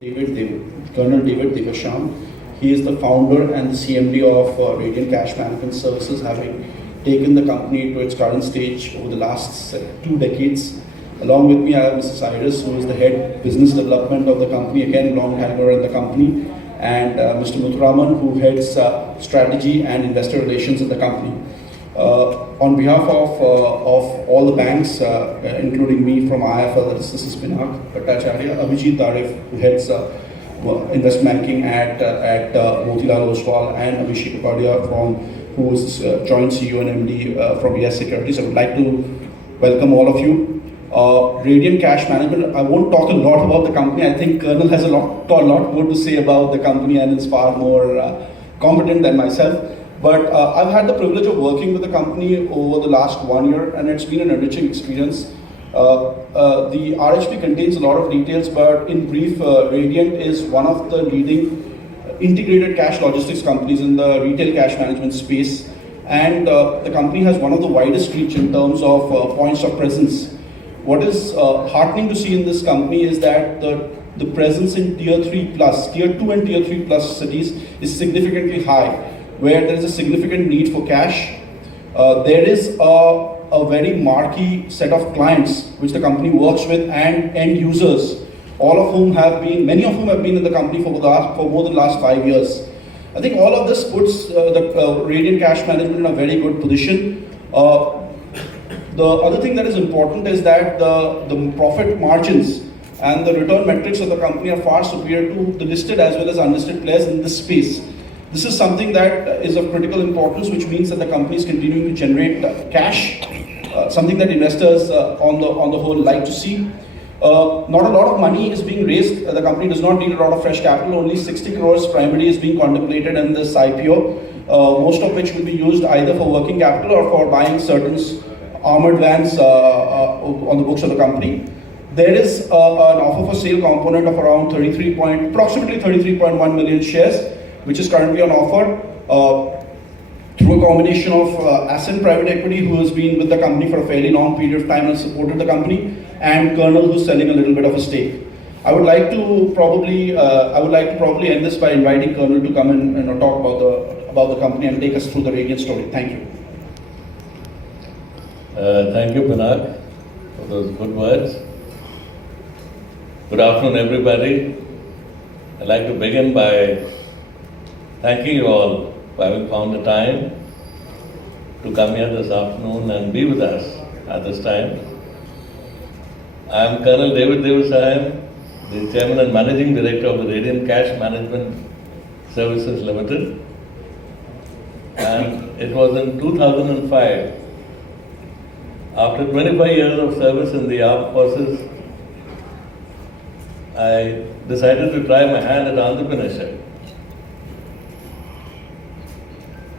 Colonel David Devasham. He is the founder and the CMD of Radiant Cash Management Services, having taken the company to its current stage over the last 2 decades. Along with me, I have Mr. Cyrus, who is the head business development of the company, again, long timer in the company, and Mr. Muthuraman, who heads strategy and investor relations in the company. On behalf of all the banks, including me from IFL, this is Pinak Bhattacharya, Abhijit Tarif, who heads investment banking at Motilal Oswal, and Abhishek Upadhyay, who is joint CEO and MD from Yes Securities. I would like to welcome all of you. Radiant Cash Management, I won't talk a lot about the company. I think Colonel has a lot more to say about the company and is far more competent than myself. But I've had the privilege of working with the company over the last 1 year, and it's been an enriching experience. The RHP contains a lot of details, but in brief, Radiant is one of the leading integrated cash logistics companies in the retail cash management space. And the company has one of the widest reach in terms of points of presence. What is heartening to see in this company is that the presence in tier 3 plus, tier 2 and tier 3 plus cities is significantly high, where there is a significant need for cash. There is a very marquee set of clients which the company works with, and end users, many of whom have been in the company for more than the last 5 years. I think all of this puts the Radiant Cash Management in a very good position. The other thing that is important is that the profit margins and the return metrics of the company are far superior to the listed as well as unlisted players in this space. This is something that is of critical importance, which means that the company is continuing to generate cash, something that investors on the whole like to see. Not a lot of money is being raised. The company does not need a lot of fresh capital. Only 60 crores primarily is being contemplated in this IPO, most of which will be used either for working capital or for buying certain armored vans on the books of the company. There is an offer for sale component of around approximately 33.1 million shares, which is currently on offer through a combination of Ascent Private Equity, who has been with the company for a fairly long period of time and supported the company, and Colonel, who's selling a little bit of a stake. I would like to probably end this by inviting Colonel to come in and talk about the company and take us through the Radiant story. Thank you. Thank you, Pinak, for those good words. Good afternoon, everybody. I'd like to begin by thanking you all for having found the time to come here this afternoon and be with us at this time. I am Colonel David Devasham, the Chairman and Managing Director of the Radiant Cash Management Services Limited. And it was in 2005, after 25 years of service in the armed forces, I decided to try my hand at entrepreneurship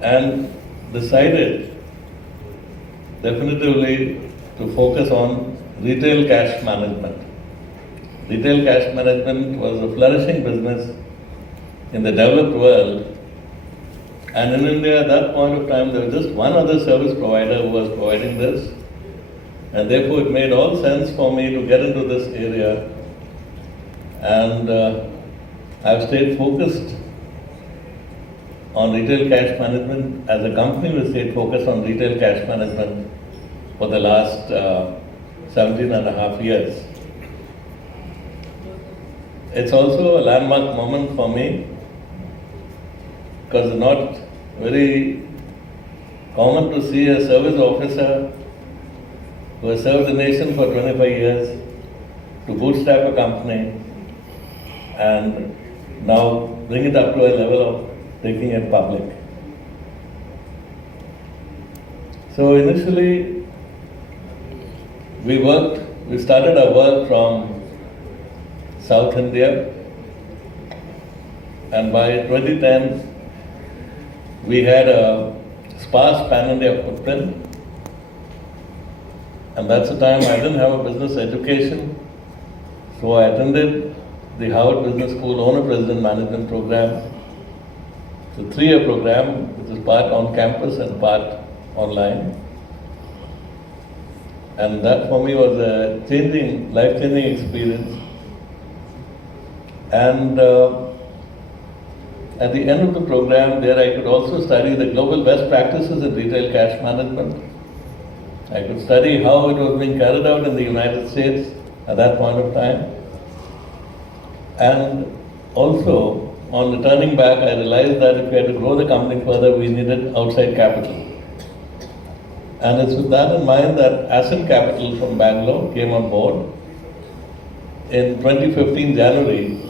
and decided definitively to focus on retail cash management. Retail cash management was a flourishing business in the developed world, and in India at that point of time there was just one other service provider who was providing this, and therefore it made all sense for me to get into this area, and I've stayed focused on retail cash management. As a company, we stayed focused on retail cash management for the last 17 and a half years. It's also a landmark moment for me because it's not very common to see a service officer who has served the nation for 25 years to bootstrap a company and now bring it up to a level of taking it public. So initially, we started our work from South India, and by 2010, we had a sparse pan-India footprint, and that's the time I didn't have a business education, so I attended the Harvard Business School Owner-President Management Program. It's a 3-year program, which is part on campus and part online. And that for me was a life-changing experience. And at the end of the program, there I could also study the global best practices in retail cash management. I could study how it was being carried out in the United States at that point of time. And also, on returning back, I realized that if we had to grow the company further, we needed outside capital. And it's with that in mind that Ascent Capital from Bangalore came on board in 2015 January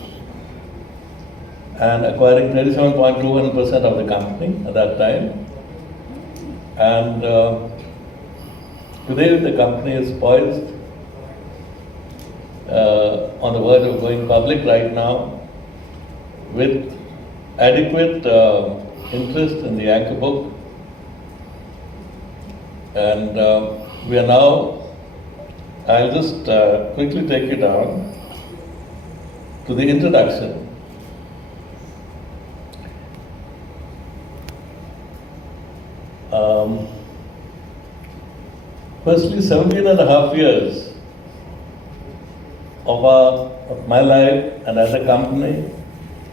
and acquiring 37.21% of the company at that time. And today the company is poised on the verge of going public right now with adequate interest in the anchor book. And we are now, I'll just quickly take you down to the introduction. Firstly, 17 and a half years of my life and as a company,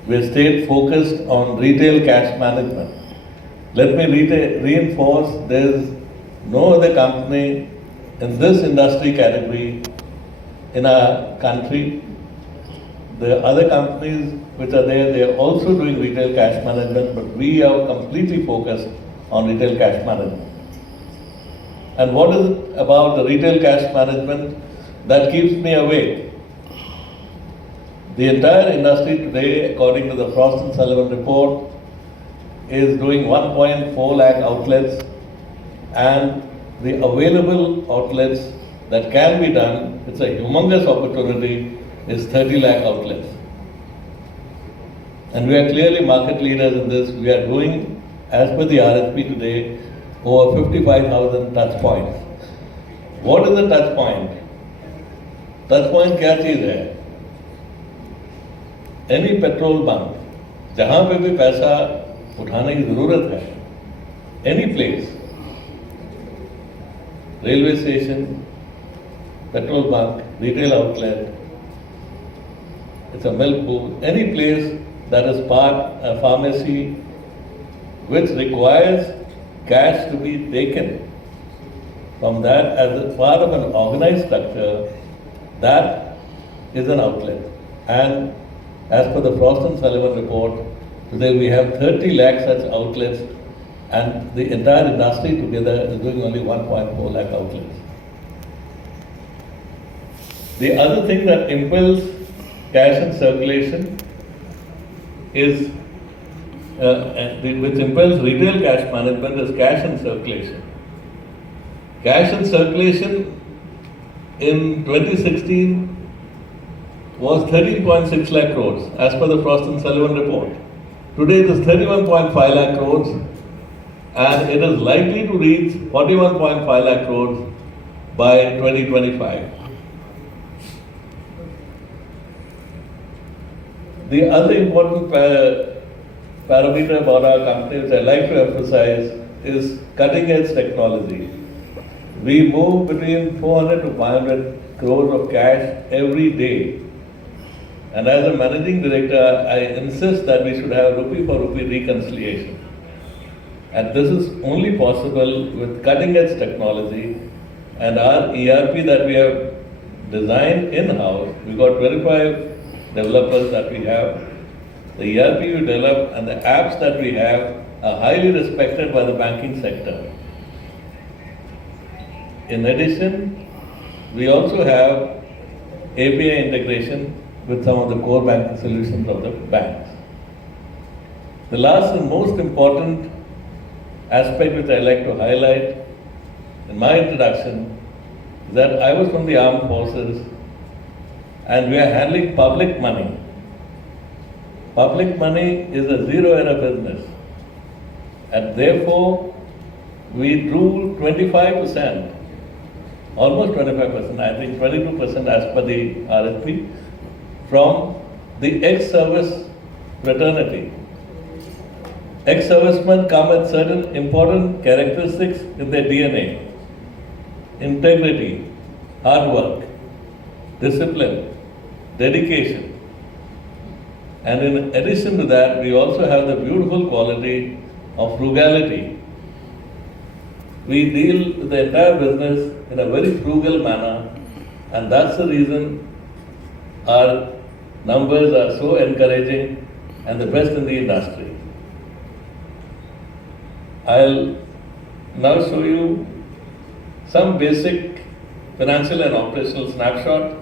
we have stayed focused on retail cash management. Let me reinforce, there is no other company in this industry category in our country. The other companies which are there, they are also doing retail cash management, but we are completely focused on retail cash management. And what is it about the retail cash management that keeps me awake? The entire industry today, according to the Frost & Sullivan report, is doing 1.4 lakh outlets, and the available outlets that can be done, it's a humongous opportunity, is 30 lakh outlets. And we are clearly market leaders in this. We are doing, as per the RFP today, over 55,000 touch points. What is a touch point? Touch point क्या चीज है? Any petrol bunk, जहाँ पे भी पैसा उठाने की जरूरत है, any place, railway station, petrol bunk, retail outlet, it's a milk booth, any place that is a pharmacy which requires cash to be taken from that as a part of an organized structure, that is an outlet. And as per the Frost & Sullivan report, today we have 30 lakh such outlets, and the entire industry together is doing only 1.4 lakh outlets. The other thing that impels cash in circulation is, which impels retail cash management, is cash in circulation. Cash in circulation in 2016 was 13.6 lakh crores as per the Frost & Sullivan report. Today it is 31.5 lakh crores, and it is likely to reach 41.5 lakh crores by 2025. The other important parameter about our company, which I like to emphasize, is cutting edge technology. We move between 400 to 500 crores of cash every day. And as a managing director, I insist that we should have rupee for rupee reconciliation. And this is only possible with cutting edge technology, and our ERP that we have designed in-house. We got 25 developers that we have. The ERP we develop and the apps that we have are highly respected by the banking sector. In addition, we also have API integration with some of the core banking solutions of the banks. The last and most important aspect which I like to highlight in my introduction is that I was from the armed forces, and we are handling public money. Public money is a zero-error business, and therefore we drew 25%, almost 25%, I think 22% as per the RFP, from the ex-service fraternity. Ex-servicemen come with certain important characteristics in their DNA: integrity, hard work, discipline, dedication. And in addition to that, we also have the beautiful quality of frugality. We deal with the entire business in a very frugal manner, and that's the reason our numbers are so encouraging and the best in the industry. I'll now show you some basic financial and operational snapshot.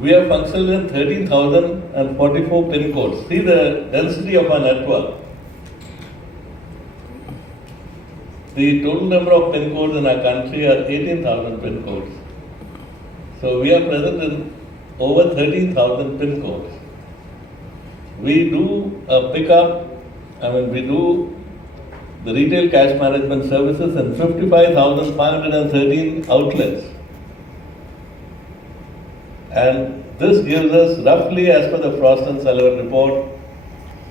We are functional in 13,044 pin codes. See the density of our network. The total number of pin codes in our country are 18,000 pin codes. So we are present in over 13,000 pin codes. We do we do the retail cash management services in 55,513 outlets. And this gives us roughly, as per the Frost & Sullivan report,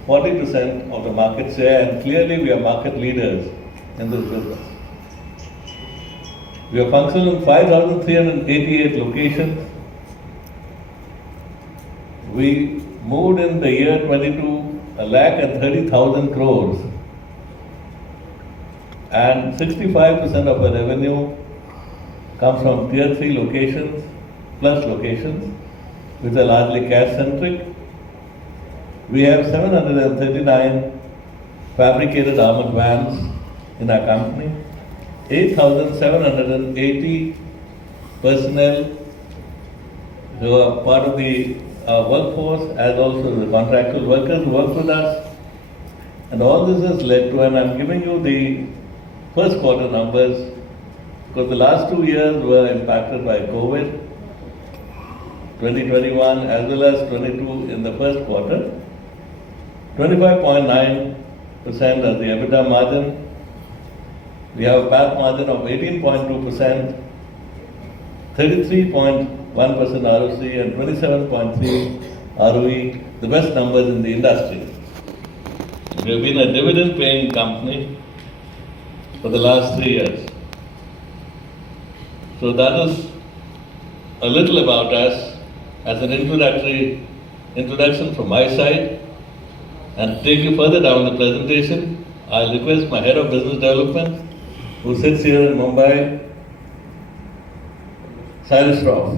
40% of the market share, and clearly we are market leaders in this business. We are functional in 5,388 locations. We moved in the year 22 1,30,000 crores, and 65% of our revenue comes from tier 3 locations plus locations, which are largely cash centric. We have 739 fabricated armored vans in our company, 8,780 personnel who are part of the workforce, as also the contractual workers who work with us. And all this has led to, and I'm giving you the first quarter numbers, because the last 2 years were impacted by COVID, 2021 as well as 22 in the first quarter. 25.9% as the EBITDA margin. We have a PAT margin of 18.2%, 33.1% ROC and 27.3% ROE, the best numbers in the industry. We have been a dividend paying company for the last 3 years. So that is a little about us as an introduction from my side. And to take you further down the presentation, I'll request my head of business development, who sits here in Mumbai, Cyrus Roth.